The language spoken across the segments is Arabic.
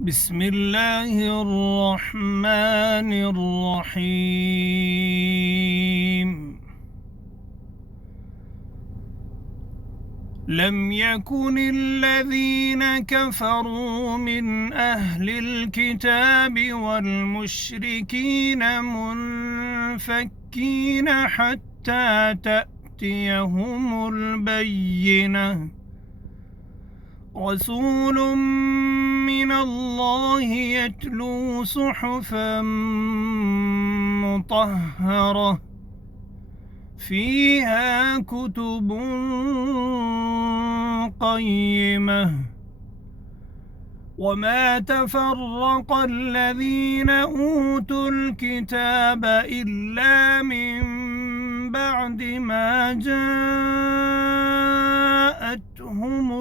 بسم الله الرحمن الرحيم. لم يكن الذين كفروا من أهل الكتاب والمشركين منفكين حتى تأتيهم البينة. رسول من الله يتلو صحفا مطهرة فيها كتب قيمة. وما تفرق الذين أوتوا الكتاب إلا من بعد ما جاءتهم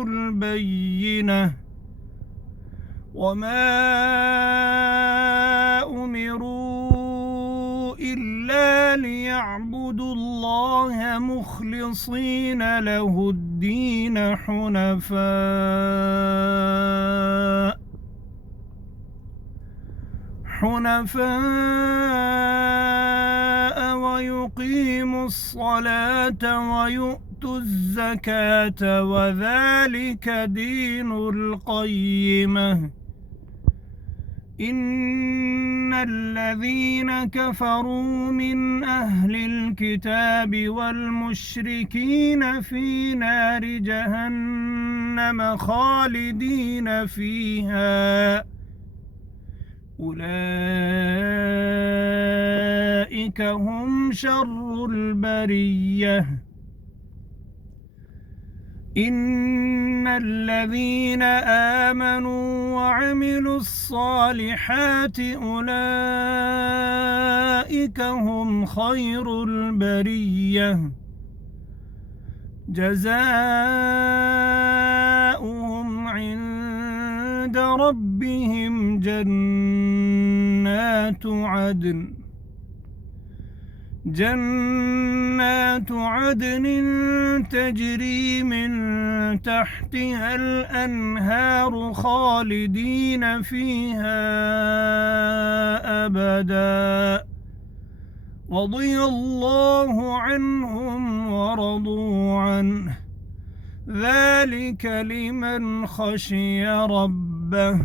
البينة. وما أمروا إلا ليعبدوا الله مخلصين له الدين حنفاء ويقيموا الصلاة ويؤتوا الزكاة وذلك دين القيمة. إن الذين كفروا من أهل الكتاب والمشركين في نار جهنم خالدين فيها أولئك هم شر البرية. إن الذين آمنوا وعملوا الصالحات أولئك هم خير البرية. جزاؤهم عند ربهم جنات عدن تجري من تحتها الأنهار خالدين فيها أبدا رضي الله عنهم ورضوا عنه ذلك لمن خشي ربه.